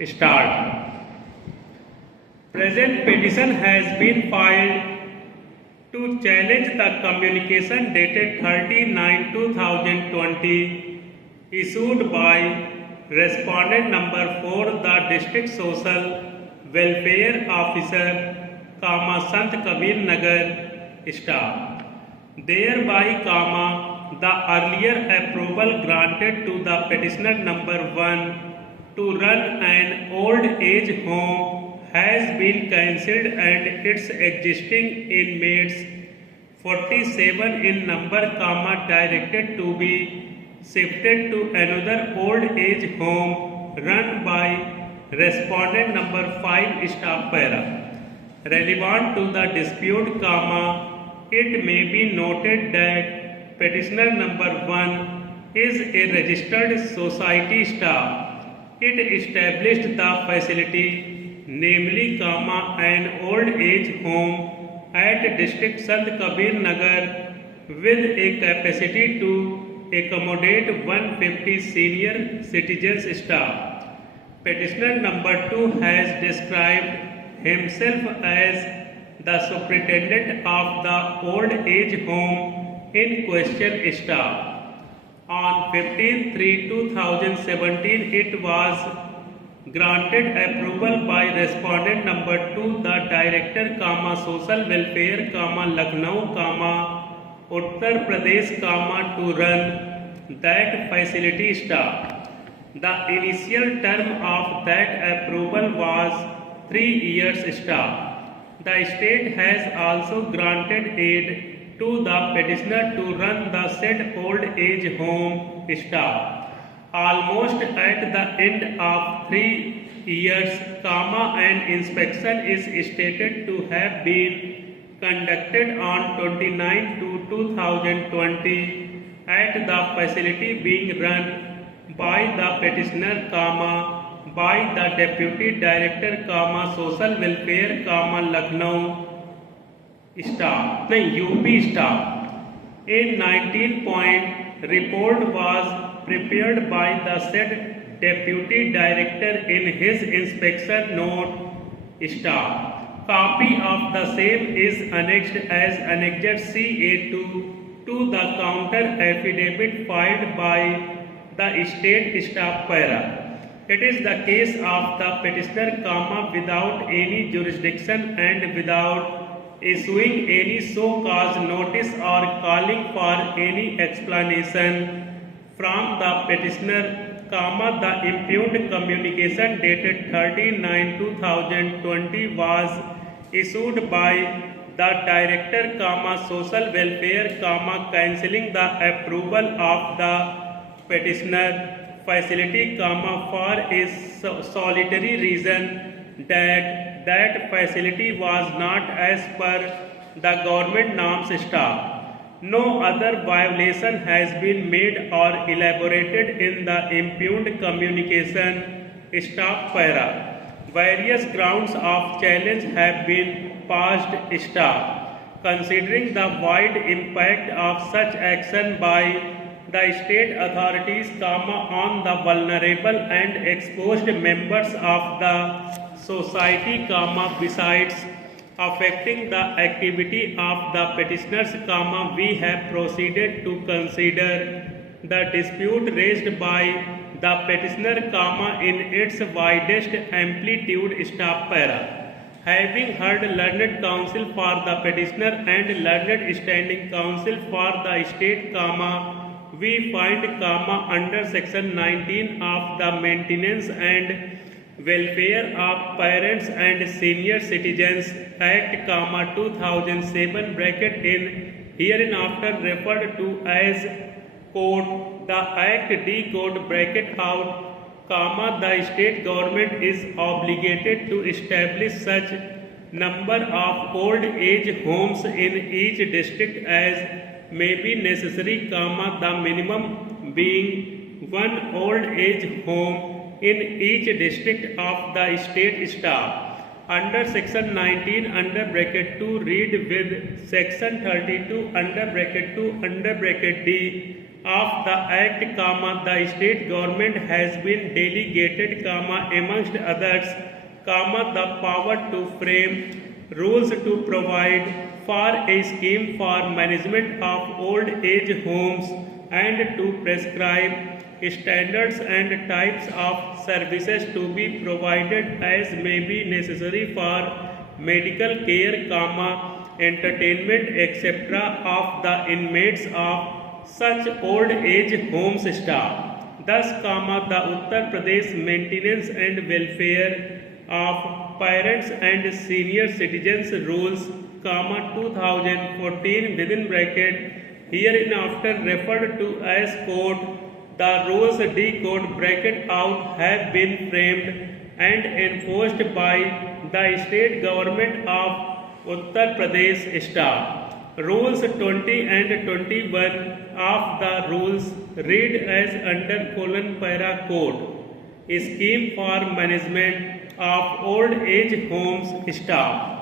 Start. Present petition has been filed to challenge the communication dated 30/9/2020 issued by respondent number 4, the district social welfare officer, Sant Kabir Nagar staff. Thereby, the earlier approval granted to the petitioner number 1 to run an old age home has been cancelled and its existing inmates 47 in number, directed to be shifted to another old age home run by respondent number 5 staff para. Relevant to the dispute, it may be noted that petitioner number 1 is a registered society staff. It established the facility, namely, an old age home at District Sant Kabir Nagar with a capacity to accommodate 150 senior citizens staff. Petitioner number 2 has described himself as the superintendent of the old age home in question staff. On 15/3/2017, it was granted approval by respondent number 2, the director, social welfare, Lucknow, Uttar Pradesh, to run that facility staff. The initial term of that approval was 3 years staff. The state has also granted aid to the petitioner to run the said old age home staff. Almost at the end of 3 years, an inspection is stated to have been conducted on 29/2/2020 at the facility being run by the petitioner, by the Deputy Director, Social Welfare, Lucknow staff, UP staff. A 19-point report was prepared by the said Deputy Director in his inspection note staff. Copy of the same is annexed as Annexure CA2 to the counter affidavit filed by the state staff para. It is the case of the petitioner, without any jurisdiction and without issuing any so-called notice or calling for any explanation from the petitioner, the impugned communication dated 30/9/2020 was issued by the Director, Social Welfare, cancelling the approval of the petitioner facility, for a solitary reason that facility was not as per the government norms staff. No other violation has been made or elaborated in the impugned communication staff para. Various grounds of challenge have been passed staff. Considering the wide impact of such action by the state authorities, on the vulnerable and exposed members of the society, besides affecting the activity of the petitioners, we have proceeded to consider the dispute raised by the petitioner, in its widest amplitude staff para. Having heard learned counsel for the petitioner and learned standing counsel for the state, we find, under section 19 of the Maintenance and Welfare of Parents and Senior Citizens Act, 2007, in hereinafter referred to as Code, the Act D Code, out, the state government is obligated to establish such number of old age homes in each district as may be necessary, the minimum being 1 old age home in each district of the state staff. Under section 19 under bracket 2 read with section 32 under bracket 2 under bracket D of the Act, the state government has been delegated, amongst others, the power to frame rules to provide for a scheme for management of old age homes and to prescribe standards and types of services to be provided as may be necessary for medical care, entertainment, etc. of the inmates of such old age homes staff. Thus, the Uttar Pradesh Maintenance and Welfare of Parents and Senior Citizens Rules, 2014 within bracket hereinafter referred to as Code. The rules D code bracket out have been framed and enforced by the state government of Uttar Pradesh staff. Rules 20 and 21 of the rules read as under para code. A scheme for management of old age homes staff.